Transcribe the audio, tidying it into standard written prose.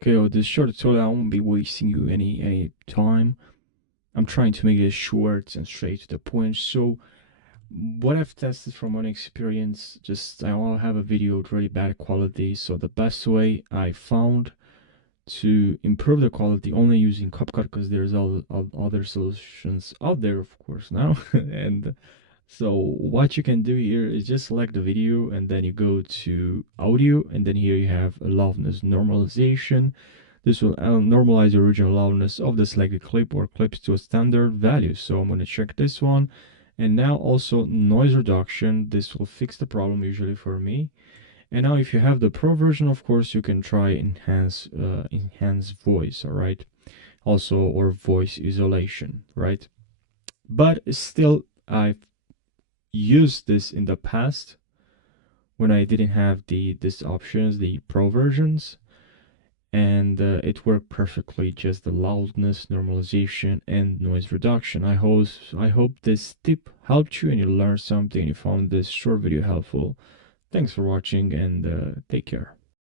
Okay, well, this short tutorial, I won't be wasting you any time. I'm trying to make this short and straight to the point. So, what I've tested from one experience, just I want to have a video with really bad quality. So the best way I found to improve the quality only using CapCut because there's all other solutions out there, of course, now. And so what you can do here is just select the video and then you go to audio and then here you have a loudness normalization. This will normalize the original loudness of the selected clip or clips to a standard value. So I'm going to check this one. And now also noise reduction. This will fix the problem usually for me. And now if you have the pro version, of course, you can try enhance voice, all right? Also, or voice isolation, right? But still, I've used this in the past when I didn't have these options, the pro versions, and it worked perfectly. Just the loudness normalization and noise reduction. I hope this tip helped you and you learned something and you found this short video helpful. Thanks for watching and take care.